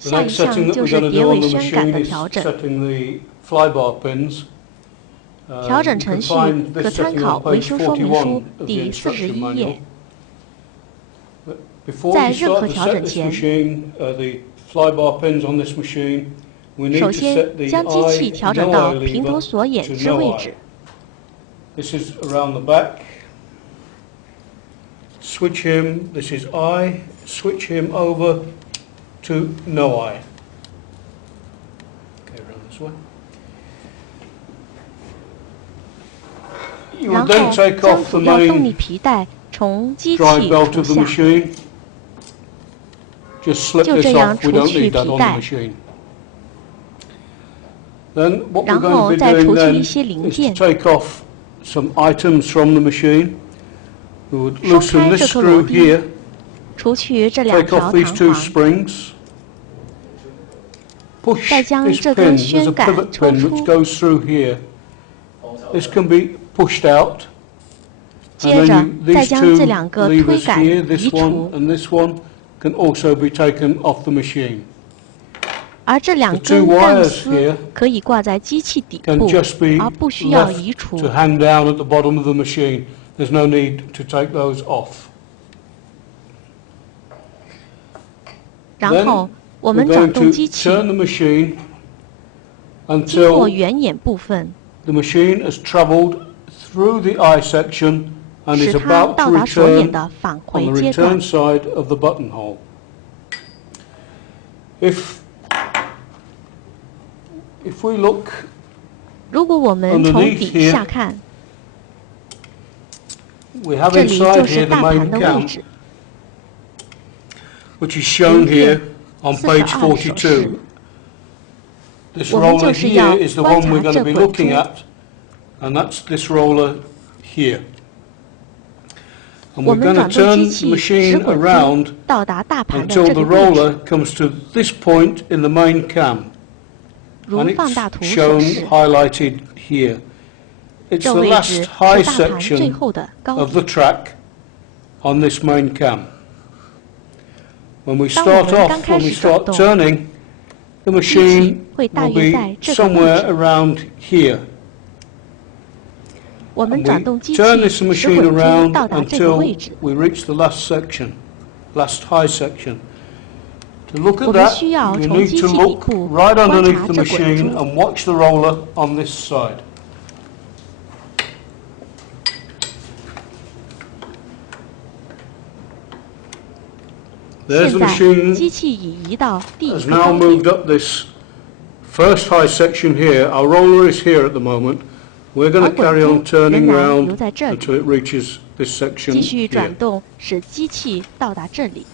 下一项就是碟尾宣杆的调整。调整程序可参考维修说明书第41页。在任何调整前，首先将机器调整到平头锁眼之位置。This is around the back. Switch him. This is eye. Switch him over to no eye. Okay, around this way. 然后将主要动力皮带从机器除下，就这样除去皮带。然后再除去一些零件。Some items from the machine. We would 松 loosen 开 this 这颗螺 screw 钉， here. 除去这两 Take 条 off these 弹 two 簧， springs. Push 再将 this 这根 pin. There's 宣 a 杆 pivot 抽 pin 出， which goes through here. This can be pushed out. 接着 And then 再 these 将 two 这两个推 levers 杆 here, 移 this 除 one，and this one, can also be taken off the machine. 而这两 The two 根杠 wires 丝 here 可以挂在机器底 can 部， just be 而不需要 left 移除。 to hang down at the bottom of the machine. There's no need to take those off. 然后我 We're 们转 going 动 to 机器， turn the machine 经过 until 圆眼部分， the machine has travelled through the eye section and 使 is 它 about 到 to 达锁眼 return 的返 on 回 the 阶段 return。side of the buttonhole. If we look 如果我们从 underneath 底下 here, 看， we have 这里就 inside 是 here the 大盘 main 的位 cam, 置， which is shown here on 42 page 手势。 42. This 我们 roller 就是要 here is the 观 one we're 察 going 这 to be 滚 looking 珠， at, and that's this roller here. And 我 we're 们 going to 转动 turn 机 the 器，使 machine 滚珠 around 到达大盘的 until 这 the 个位置， roller comes to this point in the main cam. 如 And 放大图 it's 手 shown 势。 highlighted here. It's 这 the 位 last 置是 high 大盘最 section 后的高 of 点。 the track on this main cam. When we 当我 start 们 off, 刚开 when we 始转 start 动， turning, the 机器 machine 会大 will 约 be 在这个位 somewhere 置。 around here. 我们 And 转 we 动机器， turn this 使 machine 滚珠 around 到达这个 until 位置。 we reach the last section, last high section. To look 我 at 们 that, 需要 you 从 need 机 to 器底 look 部 right 观 underneath 察 the 这滚 machine 珠。 and watch the roller on this side. There's 现 the 在 machine 机器已移到第一 has 个 now 高 moved 点， up this first high section here. Our roller is here at the moment. We're going to 而滚 carry on 珠 turning 仍然留 round 在这里， until it reaches this section 继续 here. 转动，使机器到达这里。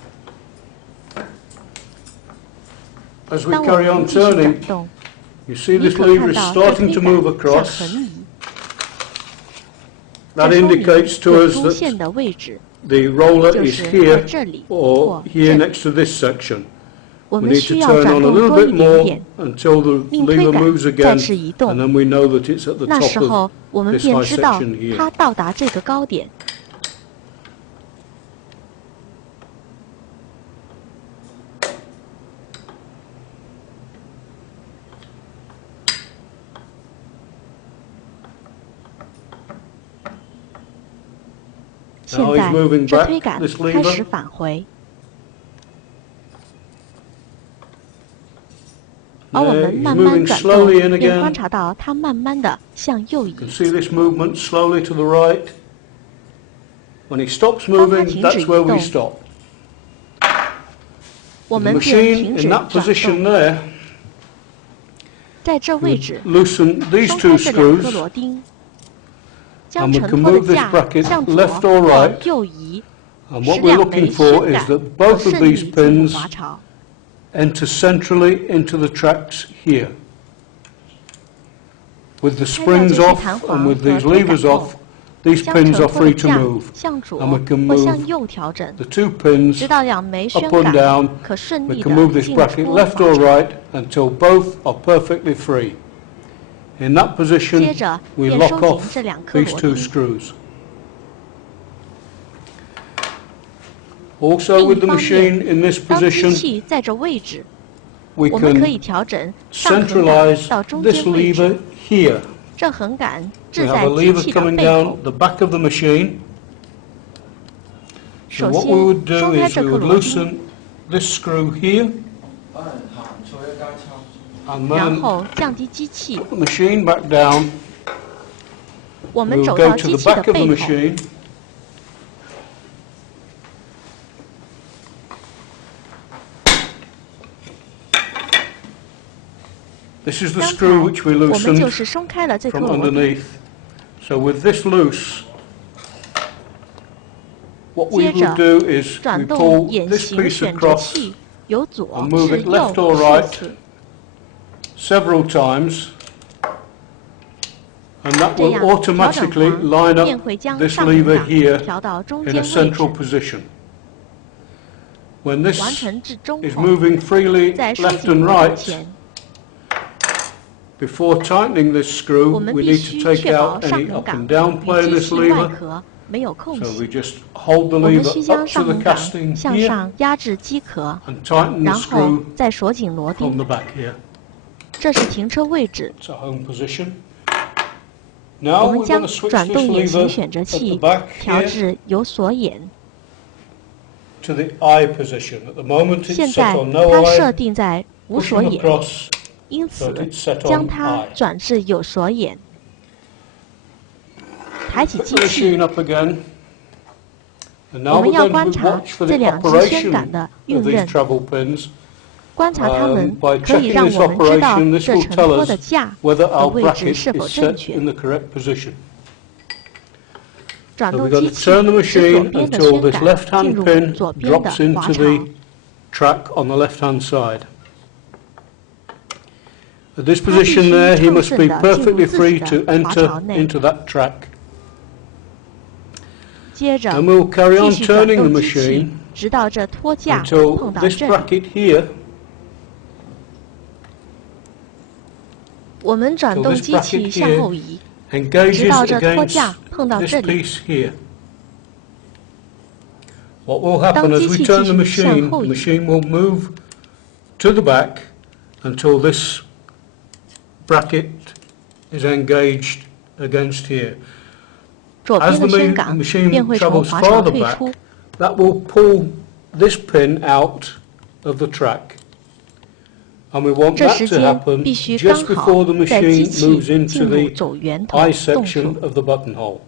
As we 当我 carry 们 on 继续 turning, 转动， you see 你 this 可 lever 看 is 到这 starting 推 to 杆 move 向 across. 横移， That 这说明 indicates to 滚 us 珠线 that 的位置 the roller 就 is 是在 here 这里 or 或 here 这里。 next to this section. 我 We 们 need 需 to 要 turn 转 on a 动 little 多一 bit 点 more 点， until the 令推 lever 杆 moves 再 again, 次移动。 and then we know that it's at the 那时 top 候 of 我们 this 便 high 知道 section here. 它到达这个高点。现 Now 在 he's moving 这 back 推杆 this 开始 lever. 返回，而我 There, 们 he's 慢慢 moving 转动， slowly in 便观 again. 察到它慢慢的向右移 You。can see this movement slowly to the right. When he stops 当它 moving, 停止 that's 移 where we 动， stop. 我 The 们便 machine 停 in 止 that 转 position 动。 there, 在这位 we 置， loosen these 松 two 开这两颗 screws, 螺钉，将 and we 承 can 托 move 的 this 架 bracket 向左 left or 或 right. 右移， And 使 what we're 两 looking 枚 for 宣 is 杆 that 可 both of 顺利 these 进入 pins 滑槽。 enter centrally into the tracks here. With the 拆掉这 springs 些 off 弹 and 簧 with 和 these 推杆 levers 后 off, these 将 pins 承 are 托的 free to 架 move. 向左 And we can 或向 move 右调整， the two pins 直到两枚宣 up and 杆 down. 可顺 We 利 can move 的 this 进 bracket 出 left 滑 or 槽。 right until both are perfectly free. In that 接 position, 着 we 便 lock 收紧 off 这两颗 these 螺 two 钉， screws. Also 另 with 一 the 方 machine 面， in this 当机 position, 器在这位置， we 我们可以 can 调整上横杆 centralize 到中间 this 位 lever 置。 here. 这横杆 We 置 have 在 a 机 lever 器的 coming 背后 down。the back of the machine. 首 And what 先 we would do 松开 is 这 we 颗 would 螺钉， loosen this screw here, and 然 then 后降低机器。 put the machine back down. 我 We 们 will 走 go 到 to 机 the 器的 back of the 背后， machine. This is the 刚才 screw which we 我们就 loosened 是松开了这颗 from 螺钉。 underneath. So with this loose, what we 接着 would do is we 转动 pull 眼 this 形 piece 选择 across 器，由左 and move 至 it 右 left or 数 right 次， several times, and that 这 will 样调整 automatically 环 line 便 up 会将 this 上横 lever 杆 here 调到中 in 间 a 位 central 置， position. When 完 this 成至中 is 后。 moving freely 在收 left 紧 and 螺钉 right, 前， before tightening this screw, 我们 we 必 need 须 to take 确保 out 上 any 横 up 杆 and down play 与 in 机 this 器外 lever. 壳没有空 So we 隙。 just hold the 我们 lever 需将 up to 上 the 横杆 casting 向 here 上压制机壳， and tighten the 然后 screw 再锁紧螺 from 钉。 the back here. 这是停车位置。 It's a home position. 我 Now 们 we're 将 going to switch 转 this 动眼形 lever 选择 at the 器， back 调 here 至有锁眼。 to the eye position. At the moment 现 it's set 在 on no 它设 eye. 定在无 Push 锁 them 眼， across 因 so 此 that it's set 将 on 它 eye. 转至有锁眼。抬起 Put 机 the 器， machine up again. And 我 now 们 we're 要 going 观 to 察 watch for 这 the 两支宣 operation 杆的 of 运 these 刃， travel pins. 观察它们 By 可以 checking 让 this 我们知道 operation, this 这 will 承 tell 托的 us 架 whether 的 our 位置 bracket 是否 is 正 set 确。 in the correct position. 转 So 动 we've got 机 to 器， turn the 使左 machine 边的 until 宣 this 杆 left 进 hand 入 pin 左边的 drops 滑 into 槽。 the track on the left hand side. At this position there, he must be perfectly free to enter into that track. 接着 And we'll carry 继 on 续转 turning the 动机器 machine，直到这托架 until 碰到 this 这里。 bracket here, 我们转 till 动 this 机器 bracket 向后 here 移， engages 直到这托 against 架碰到 this 这里。 piece here. What will 当 happen as 机 we 器 turn 继 the 续向 machine, 后 the 移， machine will move to the back until this bracket is engaged against here. 左 As 边 the 的宣杆 machine 便会从 travels 滑槽 farther 退 back, 出。 that will pull this pin out of the track. And we want 这 that 时 to 间 happen 必须刚 just 好 before the 在机 machine 器 moves 进 into 入 the 走圆头 eye 动 section 作。 of the buttonhole.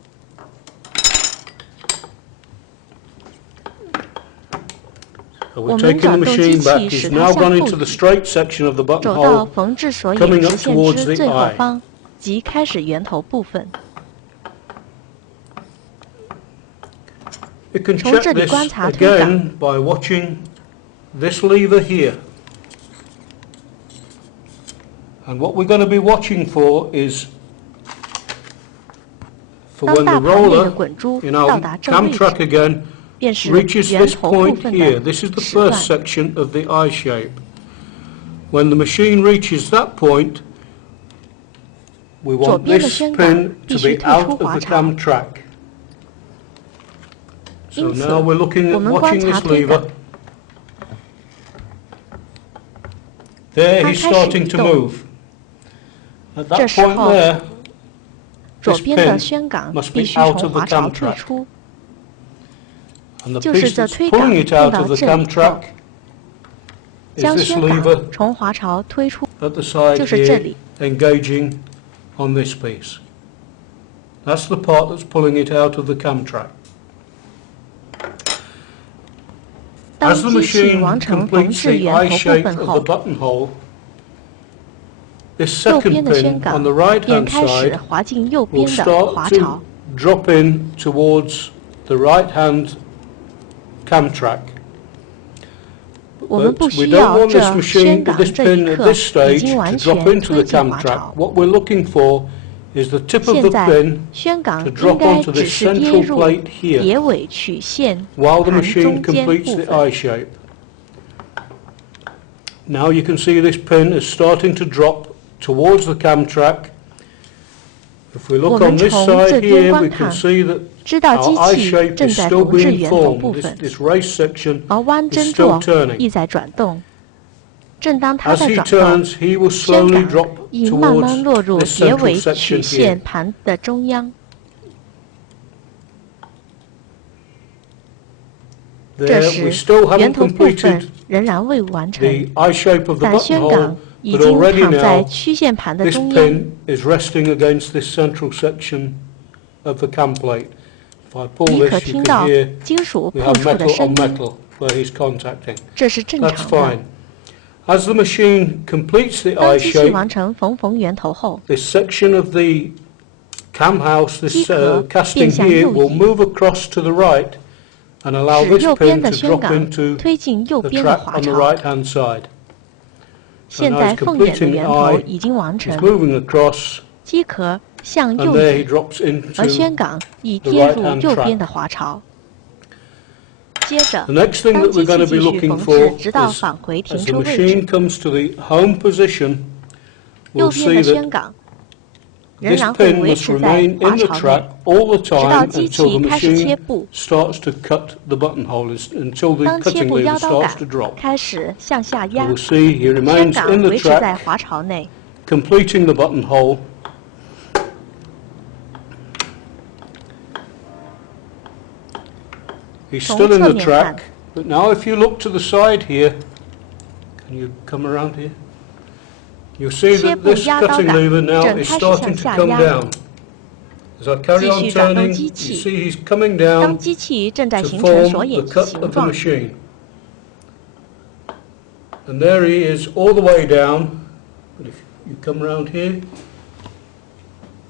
So 我 we're 们 taking the 转动机 machine 器 back. 使 It's 它 now 向 gone 后 into the 移， straight section of the 走到 buttonhole. 缝制锁 coming 眼 up 直线 towards 之 the 最后 eye. 方及开始圆头部分。 You can 从 check 这里 this 观察推杆。 again by watching this lever here. And what we're going to be watching for is for 当 when 大 the 盘内的 roller 滚珠 in 到 our 达正 cam 位 track 置， again 便是 reaches 圆 this 头部 point 分 here. 的 This is the 时段 first。section of the eye shape. When the machine reaches that point, we 左 want 边的 this 宣杆 pin 必 to 须 be 退 out 出 of 滑 the 槽。 cam track. So 因此 now we're looking 我 at 们观 watching 察 this 推杆 lever. There 它 he's 开始 starting 移 to 动。 move. At 这 that 时 point 候 there, 左 this 边的 pin 宣杆 must 必 be 须 out 从 of the 滑槽 cam 退 track. 出， And the 就是 piece 这 that's 推杆 pulling it 碰 out 到 of the 这里 cam 后， track is 将 this 宣杆 lever 从滑槽推出， at the side 就是这 here 里。 engaging on this piece. That's the part that's pulling it out of the cam track. 当 As the 机器 machine 完成缝 completes 制 the 圆 eye 头部 shape 分 of 后 the，buttonhole, this 右 second 边的宣 pin 杆 on the right 便 hand 开始 side 滑进右 will 边的 start 滑 to 槽。 drop in towards the right hand cam track. 我们 But 不 we 需 don't 要 want 这 this 宣 machine, 杆 this 这一 pin at 刻 this 已 stage 经 to 完 drop 全 into 推 the 进 cam 滑 track. 槽。 What we're looking for is the tip of 现 the 在 pin 宣杆 to 应 drop 该 onto 只 this 是跌 central 入 plate here 碟尾曲线 while the 盘 machine 中间 completes 部 the 分。 eye shape. Now you can see this pin is starting to drop towards the cam track. If we 我 look 们 on this 从这 side 边 here, 观 we 看 can see that 知道 our 机 eye 器 shape 正 is 在 still 缝制 being 圆头 formed. 部 This, 分， this race section 而弯 is 针 still 座 turning. 亦在转动。正当它 As 在 he 转动， turns, he will 宣 slowly 杆 drop 已慢慢 towards 落入 this 结 central 尾曲 section 线 here. 盘的中央。这 There, 时 we still 源 haven't 头部分 completed 仍然未完 the 成， eye shape of the 但宣杆 buttonhole, 已 but 经 already 躺在 now 曲线盘的 this 中央。 pin is resting against this central section of the cam plate. If I pull 你可 this, you 听 can 到 hear 金属 we 碰 have 触的 metal 声 on 音， metal where he's contacting. 这是正 That's 常的 fine.。As the machine completes the 当 eye 机器 shape, 完成缝源头后， this section of the cam house, this 机壳 casting 变向 here, 右 will 移， move across to the right and allow 使 this 右边 pin 的 to 宣 drop 杆 into 推进右 the 边的 track 滑 on the 槽。 right-hand side. 现 now 在 he's 凤眼的 completing 源 the 头 eye, 已经完 he's 成， moving across, 机壳向 and 右 there he 移， drops 而宣 into 杆已 the 跌入 right-hand 右边 track. 的滑槽。接着， The next thing 当 that 机 we're 器 going to 继 be 续 looking 缝 for 制，直到 is 返回停 as the 车位置， machine comes to the home position, 右 we'll 边的 see 宣 that 杆仍 this 然会 pin 维 must 持在 remain 滑 in the 槽 track 内， all the 直到 time 机 until the 器开始切 machine 布。 starts to cut the buttonhole, until the 当切 cutting 布 lever 腰刀 starts 杆 to drop. 开始向下 So 压， we'll see he 宣 remains 杆 in the 维持在 track, 滑槽内。 completing the buttonhole. He's 从 still in 侧 the 面看， track, but now if you look to the side here, can you come around here? You'll see 切 that 布 this 压刀 cutting 杆 lever now 正 is 开始 starting 向 to 下 come 压。 down. As I carry 继 on 续转动 turning, 机 you 器， see he's coming 当 down 机器正在 to 形成锁 form 眼 the 形 cut of the 状， machine. And there he is all the way down. But if you come around here,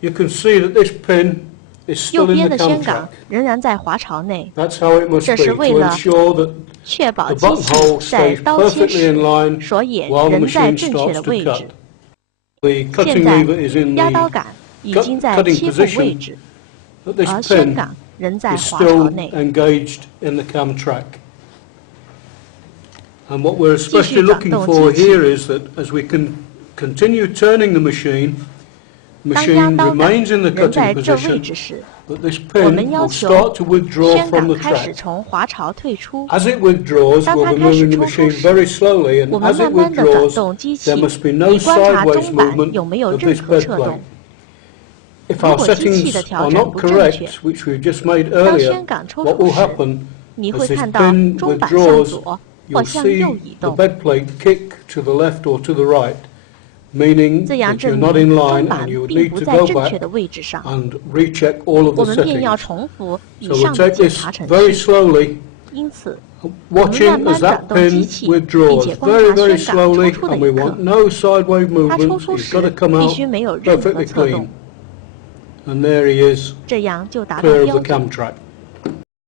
you can see that this pin is 右 still in 边 the 的宣 cam 杆 track. 仍然在滑槽内， That's how it must 这 be 是为 to 了 ensure that 确保 the 机器 buttonhole 在 stays 刀切 perfectly 时 in line 锁眼 while the 仍在 machine 正确 starts 的 to 位 cut. 置。 The 现 cutting 在 lever is in 压刀 the 杆已经在 cutting 切布位 position, 置， but this 而宣 pin 杆仍在 is 滑槽 still 内。 engaged in the cam track. And what we're 继续 especially 转 looking 动 for 机器， here is that as we can continue turning the machine 当压刀杆 remains in the 仍在 cutting 这位 position, 置时， but this 我 pin 们要 will 求 start to withdraw 宣 from 杆 the 开始 track. 从滑槽退出。 As it withdraws, 当 we'll 它 be 开始 moving the 抽出 machine 时， very slowly, 我 and 们 as 慢 it 慢地转 withdraws, 动机 there 器， must be no 以观察 sideways 中板 movement 有没有 of 任 this 何 bed 侧 plate. 动。 If 如 our 果机器的 settings 调 are 整 not 不正确， correct, which we've just made 当 earlier, 宣杆抽 what 出 will 时， happen 你 as 会 this 看到 pin 中板向 withdraws, 左或 you'll 向 see 右移 the 动， bed plate kick to the left or to the right, meaning 这样 that you're 证 not 明 in 中 line 板 and you would 并 need 不 to 在 go 正确 back 的位置上。 and recheck all of 我 the 们便要 settings. 重复以 So 上 we'll 的 take 检 this 查程 very 序。 slowly, 因此，我们 watching 慢慢 as 转 that 动机 pin 器，并 withdraws 且观 very, 察 very 宣杆抽 slowly, 出的 and we 一刻 want。no sideways 它抽 movements. 出 He's got 时 to come 必 out 须没有任何 perfectly 侧动， clean. And there he is, 这样就达到 clear of 标 the 准。 cam track.